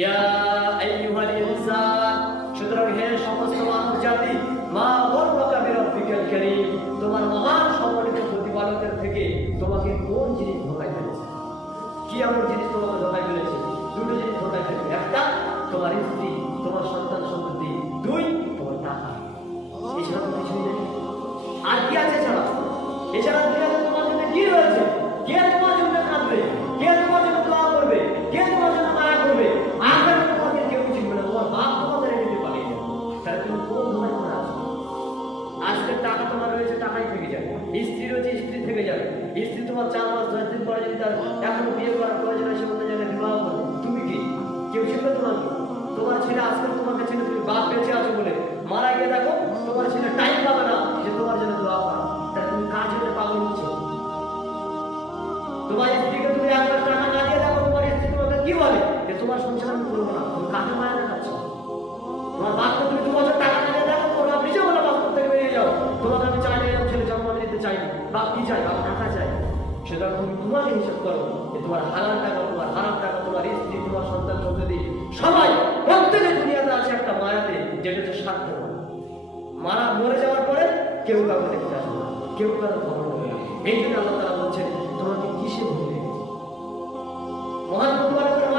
ইয়া আইয়ুহাল ইনসান, সুতরাং হে সমস্ত মানব জাতি, মা গররাকা বিরাব্বিকাল কারীম, তোমার মহান সম্মানিত প্রতিপালকের থেকে তোমাকে কোন জিনিস ধোঁকায় ফেলেছে? কি এমন জিনিস তোমাকে ধোঁকায় ফেলেছে? দুটো জিনিস ধোঁকায় ফেলেছে। একটা তোমার স্ত্রী, তোমার সন্তান সন্ততি, দুই তোমার টাকা। এছাড়া তো কিছুই নেই। আর কি আছে ছাড়া? এছাড়া দুনিয়াতে তোমার জন্য কি রয়েছে? কে তোমার জন্য কাঁদবে? কে তোমার জন্য দোয়া করবে? কে তোমার জন্য মায়া করবে? আখের তোমাকে কেউ চিনবে না। তোমার বাপ তোমাদের এমনিতে পালিয়ে যাবে। তাহলে তুমি কোন ধোঁকায় পড়ে আছো? আজকে টাকা তোমার রয়েছে, টাকাই থেকে যাবে। স্ত্রী রয়েছে, স্ত্রী থেকে যাবে। স্ত্রী তোমার 4 মাস 10 দিন পরে যদি তার এখনো বিয়ে করার প্রয়োজন আছে, অন্য জায়গায় বিবাহ করবে, তুমি কি কেউ চিনবে তোমাকে? তোমার ছেলে আজকে তোমাকে ছেলে, তুমি বাপ বেঁচে আছো বলে মারা গিয়ে দেখো তোমার ছেলে টাইম পাবে না যে তোমার জন্য দোয়া করা। তাহলে তুমি কার জন্য পাগল হচ্ছ? তোমার স্ত্রীকে তুমি একবার টাকা না দিয়ে দেখো, তোমার স্ত্রী তোমাকে কি বলে যে তোমার সংসার আমি করবো না। তুমি কাকে মায়া দেখাচ্ছ? তোমার বাপকে তুমি 2 বছর টাকা না দিয়ে দেখো, তোমার বাপ নিজে বলে বাস্তব থেকে বেরিয়ে যাও, তোমাকে আমি চাই না, এরকম ছেলে জন্ম আমি দিতে চাই না। বাপ কি চাই? বাপ টাকা চাই। সেটা তুমি তোমাকে হিসাব করো যে তোমার হালাল টাকা, তোমার হারাম টাকা, তোমার স্ত্রী, তোমার সন্তান সন্ততি, সবাই প্রত্যেকের দুনিয়াতে আছে একটা মায়াতে, যেটা হচ্ছে স্বার্থ। মরে যাওয়ার পরে কেউ কাউকে দেখতে আসবে না, কেউ কারো খবর নেবে না। এই জন্য আল্লাহ তাআলা বলছেন তোমাকে কিসে ভুলে গেছে? মহান প্রতিপালকের